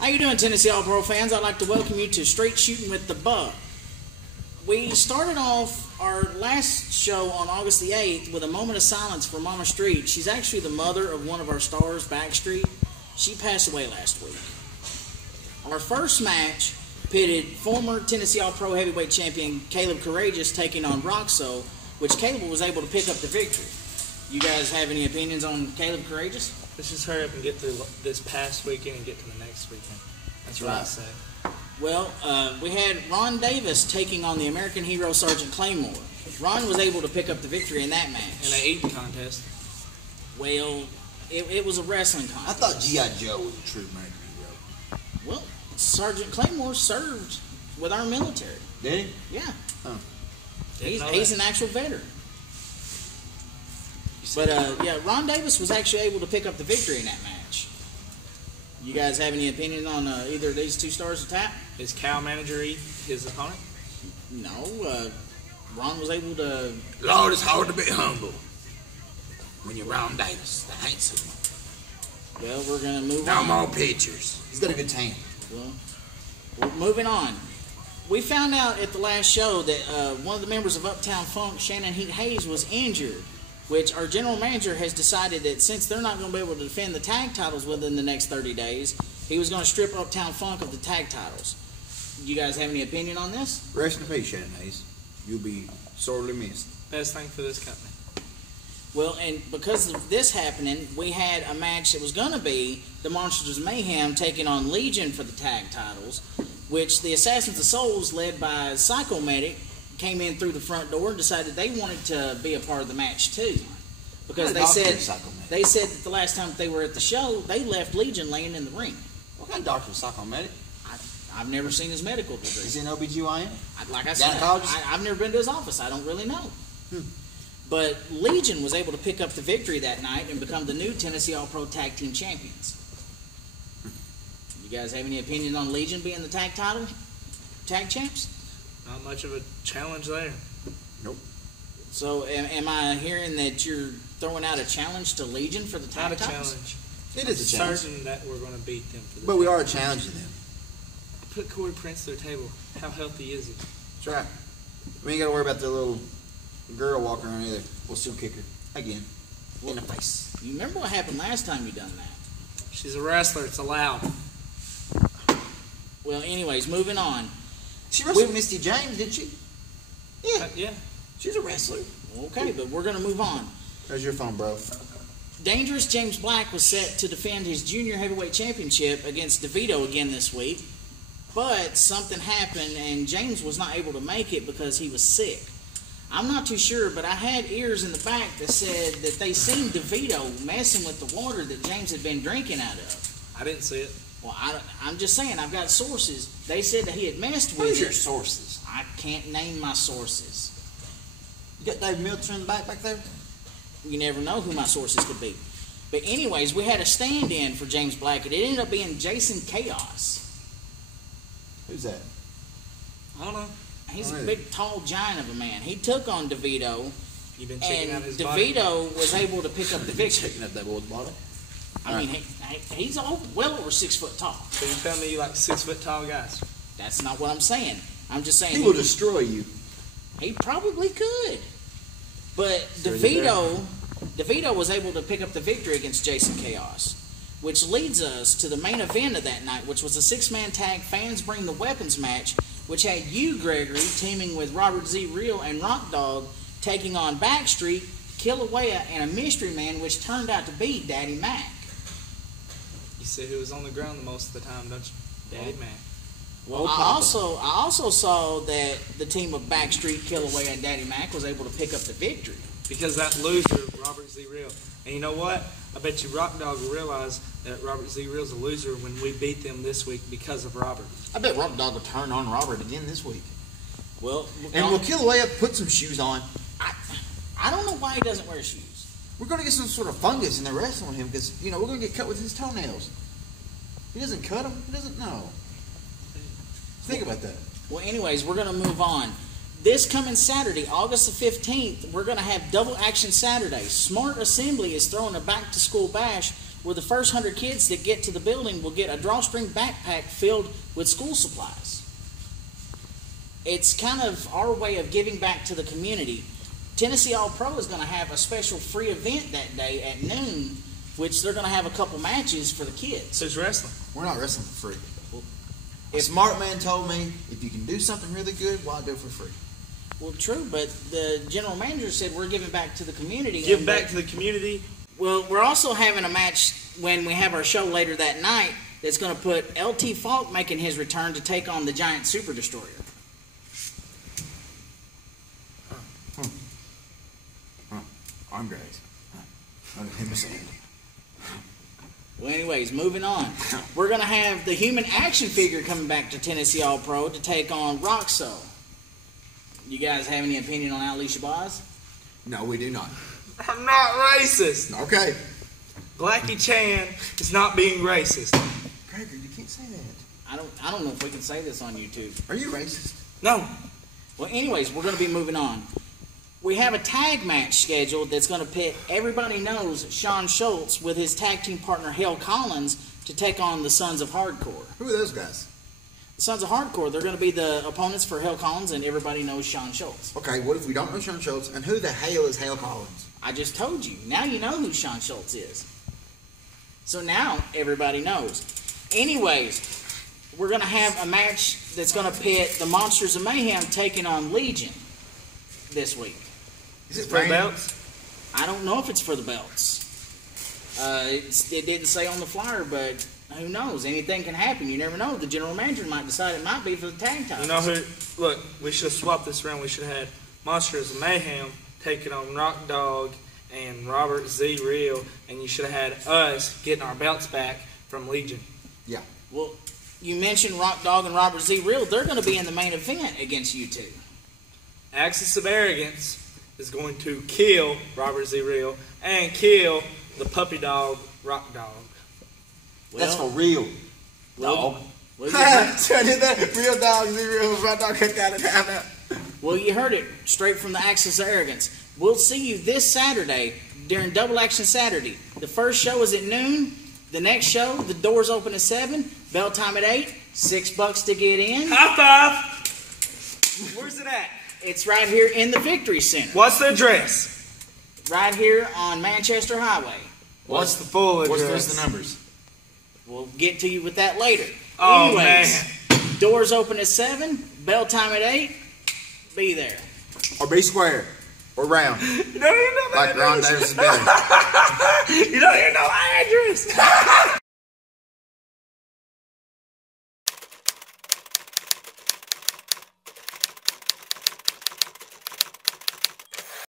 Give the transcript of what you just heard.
How you doing, Tennessee All-Pro fans? I'd like to welcome you to Straight Shootin' with the Buh. We started off our last show on August the 8th with a moment of silence for Mama Street. She's actually the mother of one of our stars, Backstreet. She passed away last week. Our first match pitted former Tennessee All-Pro Heavyweight Champion Caleb Courageous taking on Roxo, which Caleb was able to pick up the victory. You guys have any opinions on Caleb Courageous? Let's just hurry up and get through this past weekend and get to the next weekend. That's what I say. Well, we had Ron Davis taking on the American hero Sergeant Claymore. Ron was able to pick up the victory in that match. In an eating contest. Well, it was a wrestling contest. I thought G.I. Joe was a true American hero. Well, Sergeant Claymore served with our military. Did he? Yeah. Oh. He's an actual veteran. But, yeah, Ron Davis was actually able to pick up the victory in that match. You guys have any opinion on either of these two stars of tap? Is Cal manager his opponent? No. Ron was able to... Lord, it's hard to be humble when you're Ron Davis, the handsome one. Well, we're going to move on. No more pictures. He's got a good tan. Well, moving on. We found out at the last show that one of the members of Uptown Funk, Shannon Heat Hayes, was injured, which our general manager has decided that since they're not going to be able to defend the tag titles within the next 30 days, he was going to strip Uptown Funk of the tag titles. You guys have any opinion on this? Rest in peace, Shannon Hayes. You'll be sorely missed. Best thing for this company. Well, and because of this happening, we had a match that was going to be the Monsters of Mayhem taking on Legion for the tag titles, which the Assassins of Souls, led by Psycho Medic, came in through the front door and decided they wanted to be a part of the match too, because they said that the last time they were at the show, they left Legion laying in the ring. What kind of doctor is Psycho Medic? I've never seen his medical degree. Is he an OBGYN? Like I said, I've never been to his office. I don't really know. But Legion was able to pick up the victory that night and become the new Tennessee All-Pro Tag Team Champions. You guys have any opinion on Legion being the tag champs? Not much of a challenge there. Nope. So am I hearing that you're throwing out a challenge to Legion for the tag titles? Not a challenge. It is a challenge. Certain that we're going to beat them for the But we are challenging them. Put Corey Prince to the table. How healthy is he? That's right. We ain't got to worry about the little girl walking around either. We'll still kick her. Again. In the face. You remember what happened last time you done that? She's a wrestler. It's allowed. Well, anyways, moving on. She wrestled Misty James, didn't she? Yeah. Yeah. She's a wrestler. Okay, but we're going to move on. There's your phone, bro. Dangerous James Black was set to defend his junior heavyweight championship against DeVito again this week, but something happened and James was not able to make it because he was sick. I'm not too sure, but I had ears in the back that said that they seen DeVito messing with the water that James had been drinking out of. I didn't see it. Well, I'm just saying, I've got sources. They said that he had messed with it. Who's your sources? I can't name my sources. You got Dave Milton in the back there? You never know who my sources could be. But anyways, we had a stand-in for James Black. It ended up being Jason Chaos. Who's that? I don't know. He's a big, tall giant of a man. He took on DeVito, You've been checking out his DeVito was able to pick up the victory. Checking out that boy's body? I mean, he's well over 6 foot tall. So you tell me you like 6 foot tall guys? That's not what I'm saying. I'm just saying He will destroy you. He probably could. But DeVito was able to pick up the victory against Jason Chaos, which leads us to the main event of that night, which was a 6-man tag Fans Bring the Weapons match, which had you, Gregory, teaming with Robert Z. Real and Rock Dog, taking on Backstreet, Kilauea, and a mystery man, which turned out to be Daddy Mac. You see who was on the ground the most of the time, don't you? Daddy Mac. Well, I also saw that the team of Backstreet, Kilauea, and Daddy Mac was able to pick up the victory. Because that loser, Robert Z. Real. And you know what? I bet you Rock Dog will realize that Robert Z. Real's a loser when we beat them this week because of Robert. I bet Rock Dog will turn on Robert again this week. Well, and will Kilauea put some shoes on? I don't know why he doesn't wear shoes. We're going to get some sort of fungus in the wrestling him because, we're going to get cut with his toenails. He doesn't cut them. He doesn't know. Think about that. Well, anyways, we're going to move on. This coming Saturday, August the 15th, we're going to have Double Action Saturday. Smart Assembly is throwing a back-to-school bash where the first 100 kids that get to the building will get a drawstring backpack filled with school supplies. It's kind of our way of giving back to the community. Tennessee All-Pro is going to have a special free event that day at noon, which they're going to have a couple matches for the kids. So it's wrestling. We're not wrestling for free. A smart man told me, if you can do something really good, why do it for free? Well, true, but the general manager said we're giving back to the community. Give back to the community. Well, we're also having a match when we have our show later that night that's going to put LT Falk making his return to take on the Giant Super Destroyer. I'm great. Well, anyways, moving on. We're going to have the human action figure coming back to Tennessee All-Pro to take on Roxo. You guys have any opinion on Ali Shabazz? No, we do not. I'm not racist. Okay. Blackie Chan is not being racist. Gregory, you can't say that. I don't know if we can say this on YouTube. Are you racist? No. Well, anyways, we're going to be moving on. We have a tag match scheduled that's going to pit everybody knows Sean Schultz with his tag team partner Hale Collins to take on the Sons of Hardcore. Who are those guys? The Sons of Hardcore, they're going to be the opponents for Hale Collins, and everybody knows Sean Schultz. Okay, what if we don't know Sean Schultz, and who the hell is Hale Collins? I just told you. Now you know who Sean Schultz is. So now everybody knows. Anyways, we're going to have a match that's going to pit the Monsters of Mayhem taking on Legion this week. Is it For the belts? I don't know if it's for the belts. It didn't say on the flyer, but who knows? Anything can happen. You never know. The general manager might decide it might be for the tag titles. You know who? Look, we should have swapped this around. We should have had Monsters of Mayhem taking on Rock Dog and Robert Z. Real, and you should have had us getting our belts back from Legion. Yeah. Well, you mentioned Rock Dog and Robert Z. Real. They're going to be in the main event against you two. Axis of Arrogance is going to kill Robert Z. Real and kill the puppy dog, Rock Dog. Well, that's for real. Well, Dog. Well, I did that. Real dog, real Rock Dog. Got it. Have it. well, you heard it straight from the Axis of Arrogance. We'll see you this Saturday during Double Action Saturday. The first show is at noon. The next show, the doors open at 7. Bell time at 8. $6 to get in. High five! Where's it at? It's right here in the Victory Center. What's the address? Right here on Manchester Highway. What's the full address? What's the rest of the numbers? We'll get to you with that later. Oh, Anyways, man. doors open at 7. Bell time at 8. Be there. Or be square. Or round. You don't even know Like the Ron address. Davis' belly. You don't even know my address.